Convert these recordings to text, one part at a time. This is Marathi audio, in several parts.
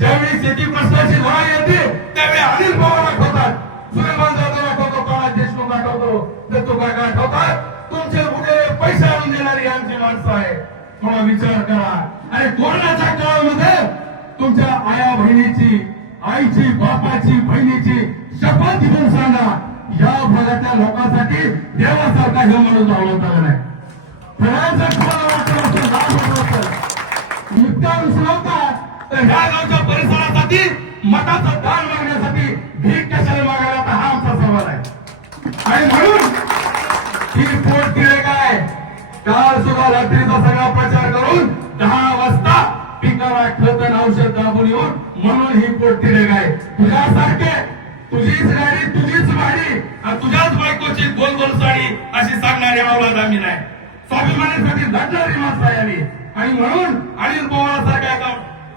ज्यावेळी शेती प्रश्नाची लढाई येते त्यावेळी अनिल पवार आठवतात सुलेमान जाधव आठवतो काळा देशमुख आठवतो दत्तू काका आठवतात तुमचे उडलेले पैसे आणून देणारी आमची माणसं आहे थोडा विचार करा. आणि कोरोनाच्या काळामध्ये तुमच्या आया बहिणीची आईची बापाची बहिणीची शपथ घेऊन सांगा. या भागातल्या लोकांसाठी देवासारखा हे माणूस धावला नाही फळांचं तुम्हाला वाटलं असेल, लाभ होत असेल. इतका तर ह्या गावच्या परिसरासाठी मताचं दान मागण्यासाठी भीक कशाला मागायला तर हा आमचा सवाल आहे. आणि म्हणून ही पोट दिले काय? काल सुद्धा रात्रीचा सगळा प्रचार करून दहा वाजता पिकाला खत आणि औषध दाबून येऊन म्हणून ही पोट दिले काय? तुझ्यासारखे तुझीच गाडी तुझीच गाडी आणि तुझ्याच बायकोची गोल गोल साडी अशी सांगणारी औलाद आम्ही नाही. स्वाभिमानासाठी लढणारी माणसं आहे आम्ही आणि म्हणून अनिल पवार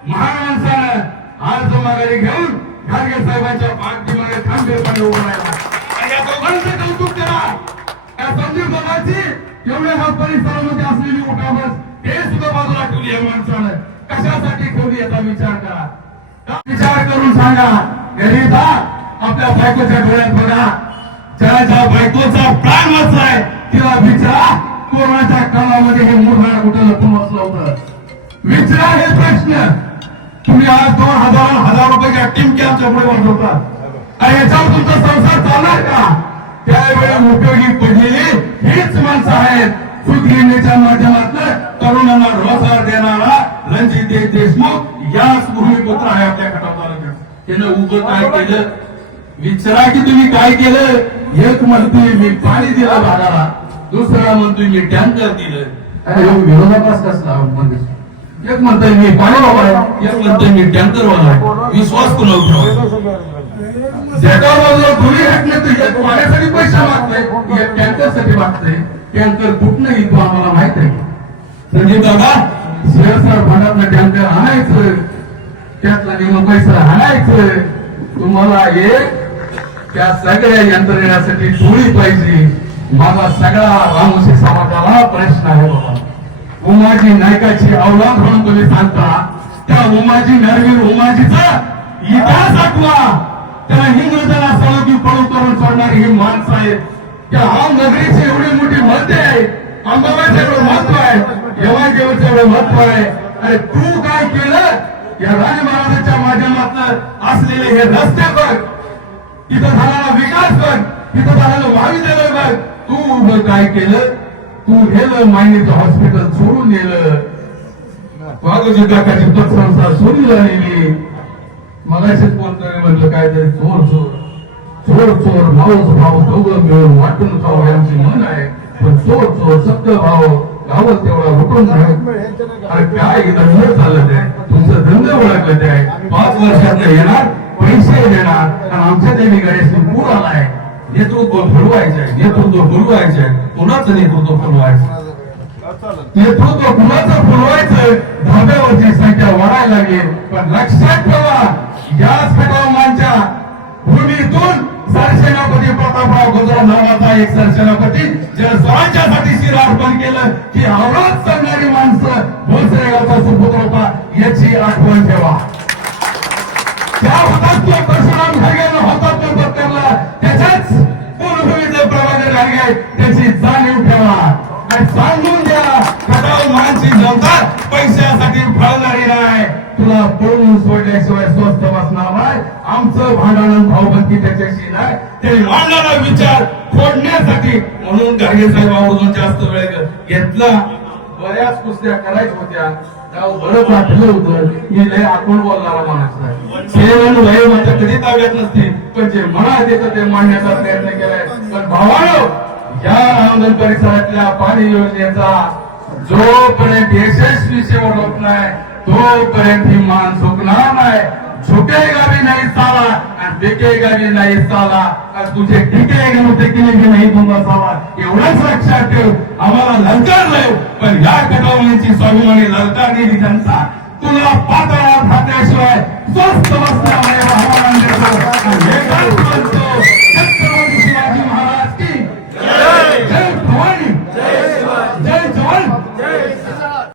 एका आज माघारी घेऊन खारगे साहेबांच्या पाठीमागे खंबीरपणे उभं राहिला. कौतुक करा या संजीव बाबाची एवढ्या हा परिसरामध्ये असलेली उठावस ते सुद्धा बाजूला ठेवली या माणसानं. कशासाठी ठेवली याचा विचार करा. विचार करून सांगा घरी आपल्या बायकोच्या डोळ्यात बघा. ज्या ज्या बायकोचा प्राण वाचलाय तिला विचारा कोरोनाच्या काळामध्ये हे मुरगाड कुठं लपून बसलं होतं? विचारा हे प्रश्न. तुम्ही आज दोन हजार हजार रुपयाच्या टीम आमच्या पुढे बसत आणि याच्यावर तुमचा संसार चालणार का? त्यावेळी उपयोगी पडलेली हीच माणसं आहेत. सुदगिरणीच्या माध्यमातून तरुणांना रोजगार देणारा रणजित देशमुख याच भूमिपुत्र आहे आपल्या खटाव त्यानं उभं काय केलं? विचारा की तुम्ही काय केलं? एक म्हणतोय मी पाणी दिला भागाला दुसरा म्हणतोय मी टँकर दिलं. विरोधाभास कसला? म्हणजे एक म्हणतोय मी पाणी आहे एक म्हणतोय मी टँकर वाला. आहे. विश्वास कुणावर ठेवायचा? जगावर बाजूला दोन्ही हटले तर एक पाण्यासाठी पैसे मागतोय एक टँकरसाठी मागतोय. टँकर कुठनं येतो आम्हाला माहीत आहे संजीव दादा सहसर भागातलं टँकर आणायचं. त्यातला निम पैसा आणायचं. तुम्हाला एक त्या सगळ्या यंत्रणेसाठी टोळी पाहिजे. माझा सगळा रामोशी समाजाला प्रश्न आहे बाबा. उमाजी नायकाची औलाद म्हणून तुम्ही सांगता त्या उमाजी नरवीर उमाजीचा इतिहास आठवा त्याला हिंदुस्थाना सलोखी पळू करून सोडणारी ही माणसं आहेत. त्या हा नगरीची एवढी मोठी महत्त्व आहे. अंबाबाईचं एवढं महत्त्व आहे. येवाजेवचं एवढं महत्त्व आहे. अरे तू काय केलं? या राज महाराजांच्या माध्यमातून असलेले हे रस्ते बघ. तिथं झालेला विकास बघ. तिथं झालेलं महाविद्यालय बघ. तू उभं काय केलं? तू गेलं मायनीचं हॉस्पिटल सोडून गेलं वाघोजी काकाची पतसंस्था सोडली झालेली मगाशीच कोणतरी म्हणलं काहीतरी चोर चोर. चोर चोर भाऊच भाऊ दोघं मिळून वाटून खाऊ यांची मन आहे. पण चोर चोर सक्त भाव गावच तेवढा रुटून राहील अरे काय इथं घर चालत आहे तुमचं धंदे ओळखलं ते. आहे पाच वर्षात येणार पैसे देणार. आणि आमच्या देवी गणेश पूर आलाय. नेतृत्व फुलवायचे नेतृत्व फुलवायचे कुणाचं नेतृत्व फुलवायचं नेतृत्व कुणाचं फुलवायचं धाब्यावरची संख्या वाढायला लागेल. पण लक्षात ठेवा या खटावमांच्या भूमीतून सरसेनापती प्रतापराव गुजराव नावाचा एक सरसेनापती ज्या स्वराज्यासाठी शिर अर्पण केलं की आवाज सांगणारी माणसं भोसरेगावचा सुपुत्र होता याची आठवण ठेवा. त्या हुतात्मा परशुराम त्याची जाणीव ठेवा. आणि सांगून द्या खटाव मानसी जनता पैशासाठी फळणारी नाही. तुला पळून सोडल्याशिवाय स्वस्त बसणार नाही. आमचं भांडण भावबंदी त्याच्याशी नाही. ते मांडणारा विचार फोडण्यासाठी म्हणून गाडगे साहेब आवर्जून जास्त वेळ घेतला. बऱ्याच कुस्त्या करायच्या होत्या. त्यावर बरंच होतं. मी लय आपण बोलणारा माणूस नाही सेवन वय माझ्या कधी ताब्यात नसते पण जे मनात येतं ते मांडण्याचा प्रयत्न केलाय. पण भावानो या रामधन परिसरातल्या पाणी योजनेचा जोपर्यंत यशस्वी शेवट होत नाही तोपर्यंत ही मान झुकणार नाही झुकेगा भी नहीं साला आणि बिकेगा भी नाही साला तुझे टिकेगा नव्हते केले की नाही तुमचा साला एवढंच लक्षात ठेव. आम्हाला ललकारलंय पण या कटवण्याची स्वाभिमानी ललकार दिली जनता तुला पातळावर खात्याशिवाय स्वस्त बसण्यामुळे आव्हान देतो